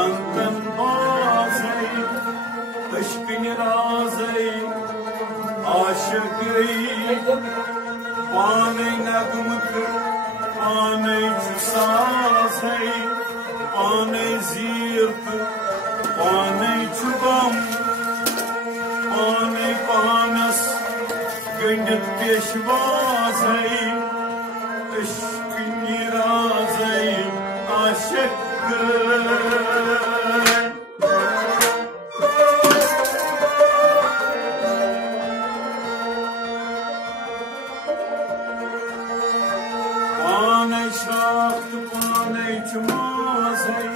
अंतन बाज़ै अश्किन राज़ै आशिक़ै पानै नगमत पानै साज़ै पानै ज़ीरत पानै गम पानै पानस गंडित पेशवाज़ै अश्किन राज़ै आशिक़ै पानै शाख्त पानै चमाज़ै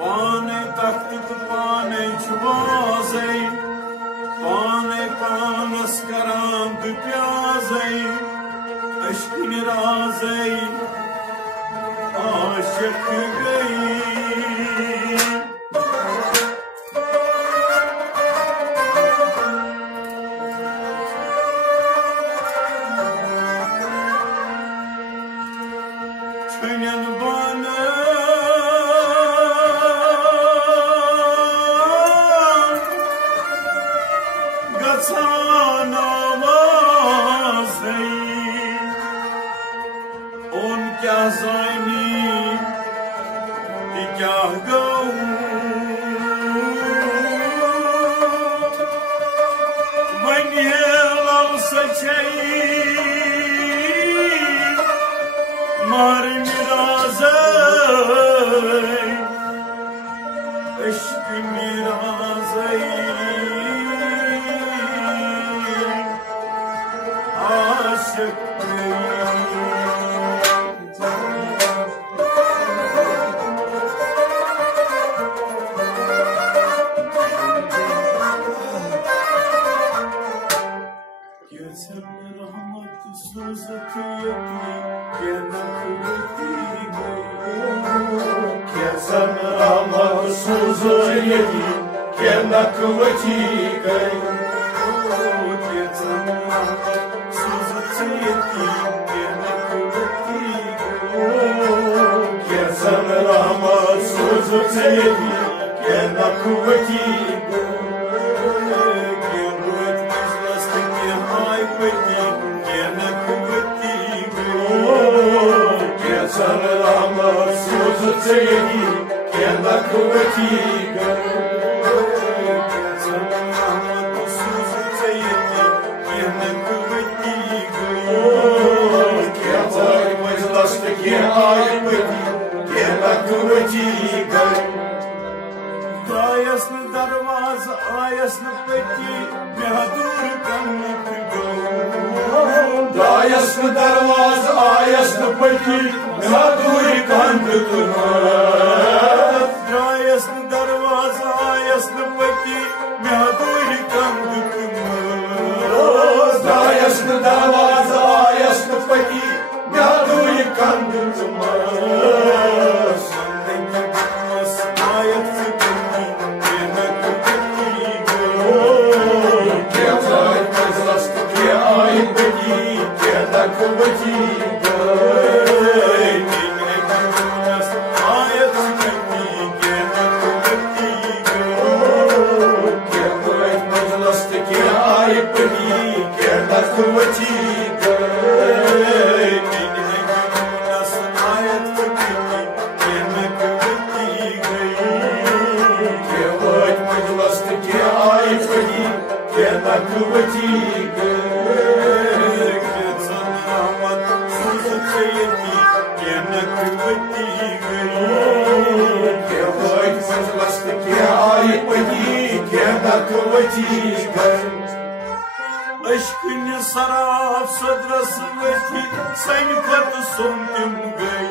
पानै तख्त पानै चवाज़ै पानै पानस करान प्याज़ै अश्किन राज़ै आशिक़ गई छनन बन गछान आवाज़ै ओन क्या ज़ानी क्या गौ वनि लल सचै मार राज़ै अश्किन राज़ै आशिक़ रहमत सूज़त यकी के नखवती रहमत सूज़त यकी के नखवती गई सूज़त यकी के नखवती रहमत सूज़त यकी के नखवती रहमत सूज़त यकी के नखवती Dayas न दरवाज़ आयस न पति महदूर कन्नत गो Dayas न दरवाज़ आयस न पति महदूर कन्नत गो Dayas न दरवाज़ आयस न पति महदूर कन्नत गो Dayas न दरवाज़ आयस न पति महदूर कन्नत गो Aşkın saraf sadrası veti sen katı sondim gay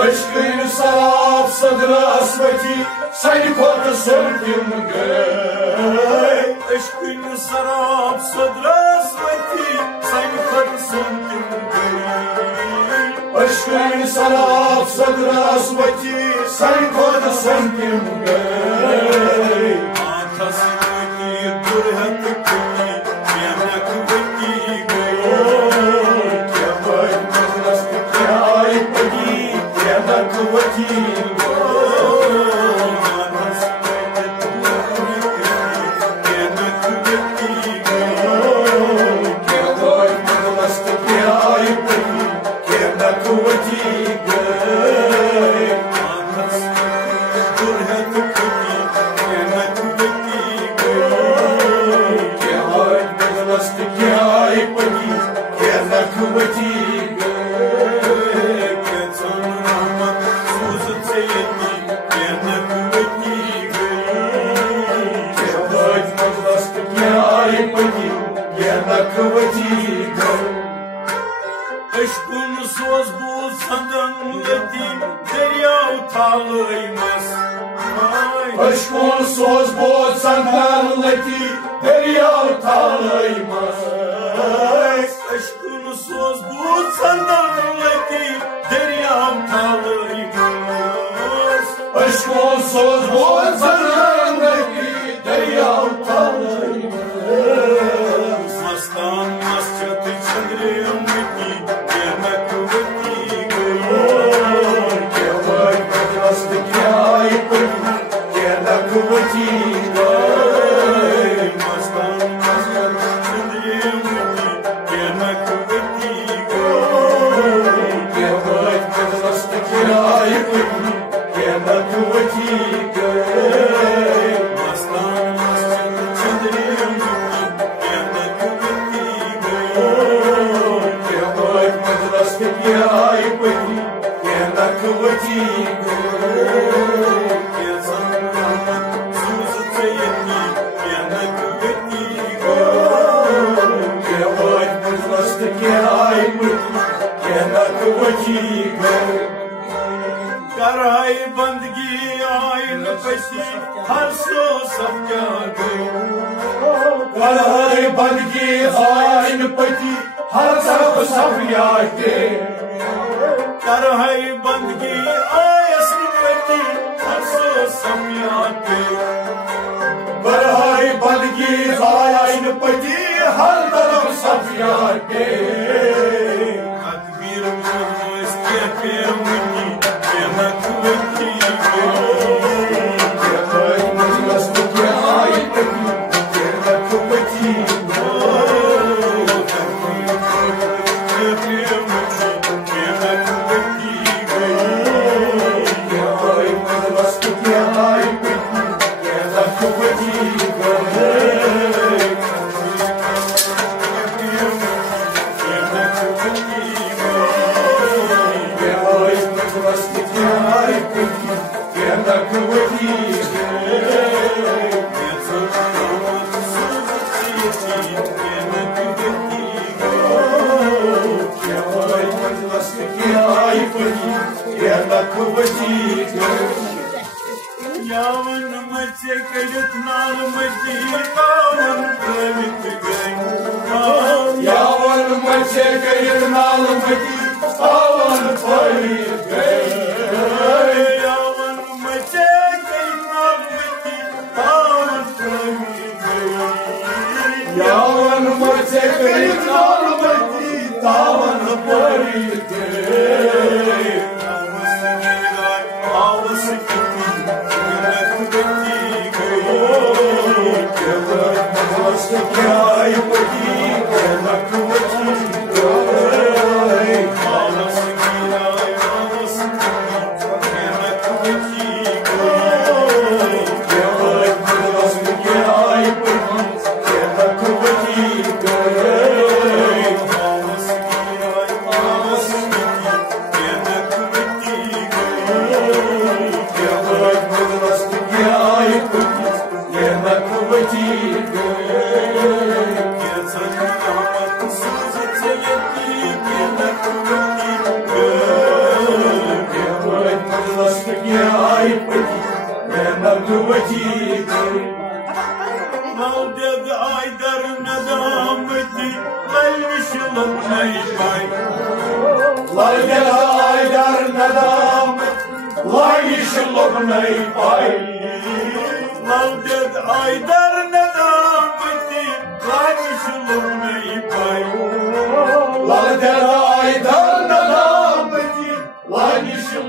Aşkın saraf sadrası veti sen katı sondim gay Aşkın saraf sadrası veti sen katı sondim gay Aşkın saraf sadrası veti sen katı sondim gay Atası veti durhatı क्या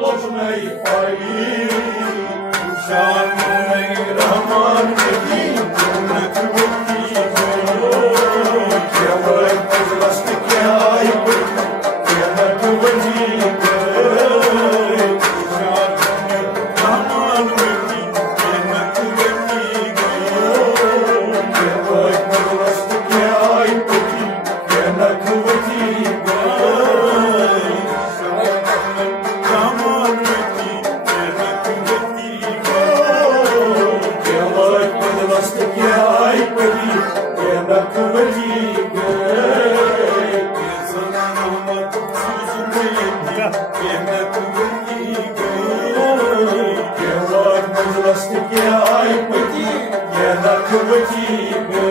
Ладно, नई पाई शान नई रहमान की जन्नत की क्या मजलस क्या जन्नत वही शान रहमान की जन्नत वही क्या मजलस क्या जन्नत वही Yeah,